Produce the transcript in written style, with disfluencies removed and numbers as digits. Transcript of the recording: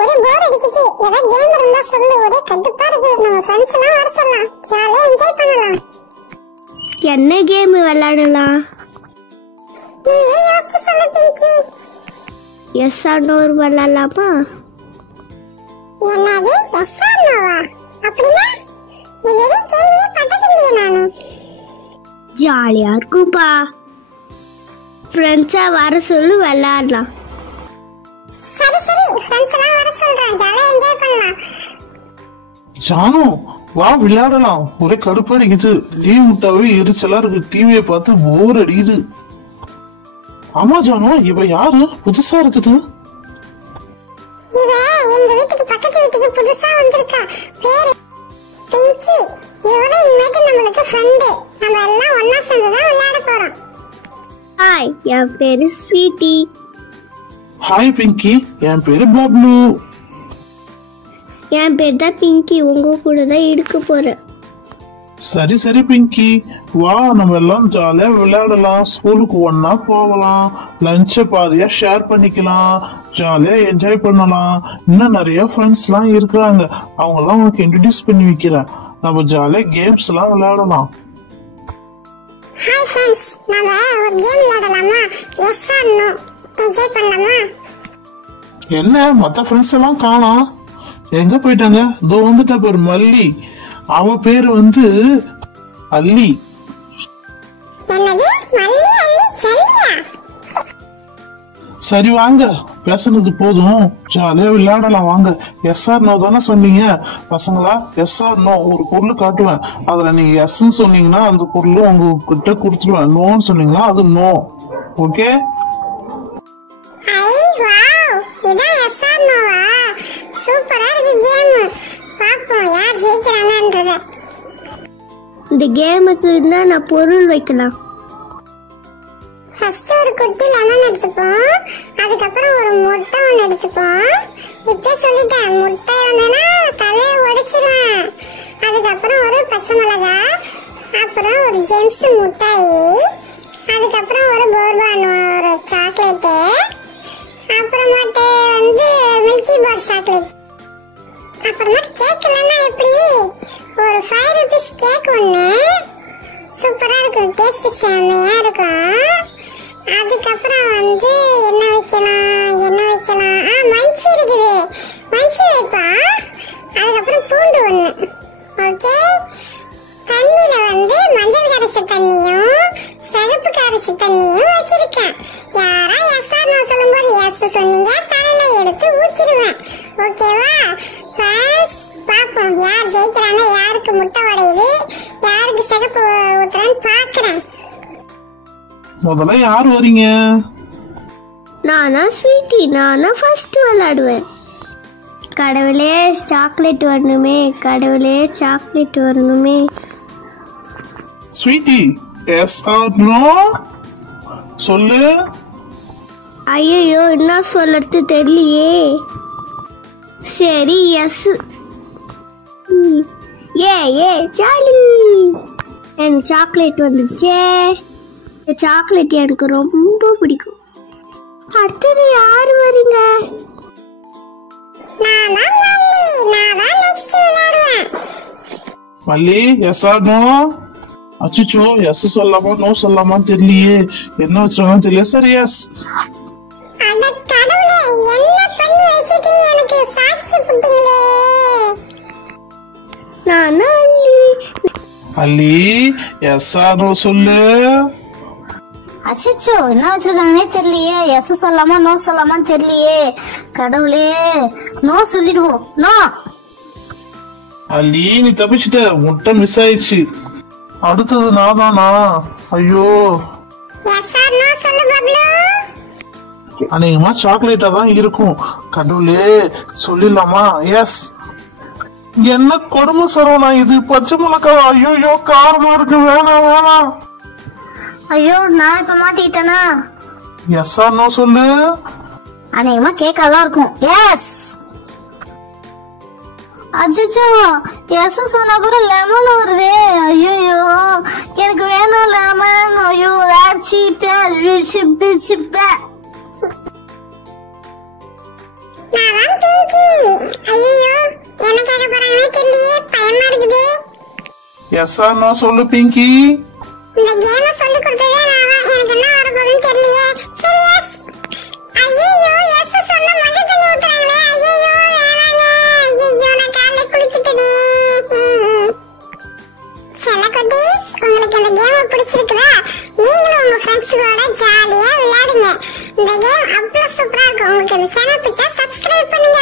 ஒரே போர் அடிக்குது. ஏதாவது கேம் இருந்தா சொல்லு. ஒரே கடுப்பா இருக்கு. நம்ம ஃப்ரெண்ட்ஸ் எல்லாம் வர சொல்லலாம். ஜாலியா என்ஜாய் பண்ணலாம். என்ன கேம் விளையாடலாம்? நீ யோசிச்சு சொல்லு பிங்கி. எஸ் ஆர் நோ விளையாடலாமா? என்னது எஸ் ஆர் நோவா? அப்படின்னா இதுவரை கேள்வியே பட்டதில்லையே நானு. ஜாலியா இருக்கும்பா. ஃப்ரெண்ட்ஸா வர சொல்லு விளையாடலாம். சரி சரி, ஃப்ரெண்ட்ஸ் எல்லாம் வர சொல்றேன். ஜாலியா என்ஜாய் பண்ணலாம். ஜானு வா விளையாடலாம். ஒரே கடுப்பா அடிக்குது. லீவ் விட்டாவே எரிச்சலா இருக்கு. டிவியை பார்த்து போர் அடிக்குது. ஆமா ஜானு, இவ யாரு? புதுசா இருக்குது. இவ எங்க வீட்டுக்கு பக்கத்து வீட்டுக்கு புதுசா வந்திருக்கா. பேரு பிங்கி. இவள இனிமேட்டு நம்மளுக்கு ஃப்ரெண்டு. நம்ம எல்லாம் ஒண்ணா சேர்ந்து தான் விளையாட போறோம். ஹாய், என் பேரு ஸ்வீட்டி. ஹாய் பிங்கி, என் பேரு பப்ளு. என் பேர் தான் பிங்கி. உங்க கூட தான் இருக்க போறேன். சரி சரி பிங்கி, வா நம்ம எல்லாம் ஜாலியா விளையாடலாம். ஸ்கூலுக்கு ஒன்னா போகலாம். லஞ்ச பாதியா ஷேர் பண்ணிக்கலாம். ஜாலியா என்ஜாய் பண்ணலாம். இன்னும் நிறைய ஃப்ரெண்ட்ஸ் எல்லாம் இருக்கிறாங்க. அவங்க எல்லாம் உனக்கு இன்ட்ரடியூஸ் பண்ணி வைக்கிறேன். நம்ம ஜாலியா கேம்ஸ் எல்லாம் விளையாடலாம். ஹாய் ஃப்ரெண்ட்ஸ், நாம ஒரு கேம் விளையாடலாமா? எஸ் ஆர் நோ என்ஜாய் பண்ணலாமா? என்ன மத்த ஃப்ரெண்ட்ஸ் எல்லாம் காணோம்? எங்க போயிட்டாங்க? இதோ வந்துட்டா பேர் மல்லி. அவ பேரு வந்து அல்லி. என்னது மல்லி அல்லி சல்லியா? சரி வாங்க, பேசுனது போதும். ஜாலியா விளையாடலாம் வாங்க. எஸ் ஆர் நோ தானே சொன்னீங்க பசங்களா? எஸ் ஆர் நோ ஒரு பொருள் காட்டுவேன். அதுல நீங்க எஸ்ன்னு சொன்னீங்கன்னா அந்த பொருள் உங்ககிட்ட கொடுத்துருவேன். நோன்னு சொன்னீங்கன்னா அது நோ. ஓகே? ஐ வாவ், இதான் எஸ் ஆர் நோவா? சூப்பரா இருக்கு கேம். பாப்போம் யார் ஜெயிக்கிறாங்கன்றத. இந்த கேமுக்கு நான் பொருள் வைக்கலாம். ஃபர்ஸ்ட் ஒரு குட்டி லெமன் எடுத்துப்போம். அதுக்கப்புறம் ஒரு முட்டை ஒன்று எடுத்துப்போம். இப்பே சொல்லிட்டேன், முட்டை ஒன்றுனா தலையை உடைச்சிருவேன். அதுக்கப்புறம் ஒரு பச்சை மிளகாய், அப்புறம் ஒரு ஜெம்ஸ் முட்டாயி, அதுக்கப்புறம் ஒரு போர்பான் ஒரு சாக்லேட்டு, அப்புறமாட்டு வந்து மில்கி பார் சாக்லேட், அப்புறமா கேக் இல்லைன்னா எப்படி ஒரு 5 rupees கேக் ஒன்று. சூப்பரா இருக்கும், டேஸ்ட் செம்மையா இருக்கும். அதுக்கப்புறம் வந்து என்ன வைக்கலாம் மஞ்சி இருக்குது, மஞ்சி வைப்பா. அதுக்கப்புறம் பூண்டு ஒன்று. ஓகே, தண்ணியில வந்து மஞ்சள் கரைச்ச தண்ணியும் சிகப்பு கரைச்ச தண்ணியும் வச்சிருக்கேன். யாரா எஸ் ஆர் நோ சொல்லும்போது எஸ் சொன்னீங்க, தலையில எடுத்து ஊத்திடுவேன். ஓகேவா? பாப்போம் யார் ஜெயிக்கிறாங்க, யாருக்கு முட்டை உடையுது, யாருக்கு சிகப்பு ஊத்துறான்னு பாக்குறேன். முதல்ல யார் வரீங்க? நானா ஸ்வீட்டி. நானா ஃபர்ஸ்ட் விளையாடுவேன். கடவுளே சாக்லேட் வரணுமே, கடவுளே சாக்லேட் வரணுமே. ஸ்வீட்டி, எஸ் ஆர் நோ சொல்லு. ஐயோ, என்ன சொல்லறது தெரியலையே. சரி எஸ். ஏ ஜாலி, எனக்கு சாக்லேட் வந்துடுச்சே. இந்த சாக்லேட் எனக்கு ரொம்ப பிடிக்கும். அடுத்தது யார் வரீங்க? மல்லி, எஸ் ஆர் நோ? அச்சுச்சோ, எஸ் சொல்லலாமா நோ சொல்லலாமா தெரியலையே. என்ன வச்சிருக்காங்க தெரியல. சரி எஸ். நானா அல்லி, எஸ் ஆர் நோ சொல்லு. அச்சோ, என்ன வச்சிருக்காங்கன்னே தெரியலையே. எஸ் சொல்லாமா நோ சொல்லாமா தெரியலையே. கடவுளே, நோ சொல்லிடுவோம். நோ. அல்லி, நீ தப்பிச்சிட்ட. முட்டை மிஸ் ஆயிடுச்சு. அடுத்தது நான் தானா? ஐயோ, அநேகமா சாக்லேட்டா தான் இருக்கும். கடவுளே, சொல்லிடலாமா? எஸ். என்ன கொடுமை சரவணா இது? பச்சை மிளகாய். ஐயோ, காரமா இருக்கு. வேணாம் வேணாம். ஐயோ, நான் இப்ப மாட்டிக்கிட்டேனா? எஸ் ஆர் நோ சொல்லு. அநேகமா கேக்காதான் இருக்கும். எஸ். அச்சோ, எஸ் சொன்ன அப்புறம் லெமன் வருது. ஐயோ, எனக்கு வேணும் லெமன். ஐயோ, எஸ் ஆர் நோ சொல்லு பிங்கி. இந்த கேம் சொல்லி கொடுத்ததே நான் தான். எனக்கு என்ன வர போகுதுன்னு தெரியலையே. சரி எஸ். ஐயோ எஸ் சொன்ன மஞ்சள் தண்ணி ஊத்துறாங்களே. ஐயோ வேணாங்க. ஐயோ நான் காலைல குளிச்சிட்டேனே. செல்ல குட்டீஸ், உங்களுக்கு இந்த கேம் பிடிச்சிருக்குதா? நீங்களும் உங்க ஃப்ரெண்ட்ஸுகளோட ஜாலியா விளையாடுங்க. இந்த கேம் அவ்வளவு சூப்பரா இருக்கும். உங்களுக்கு இந்த சேனல் பிடிச்சா சப்ஸ்கிரைப் பண்ணுங்க.